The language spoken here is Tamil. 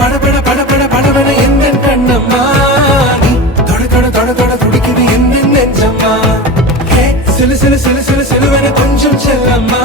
படபட படபட படபட எந்த கண்ணம்மா நீ தொட தொட தொட தொட துடிக்குது எந்த நெஞ்சம்மா சிலு சிலு சிலு சிலு சிலுவன கொஞ்சம் செல்லம்மா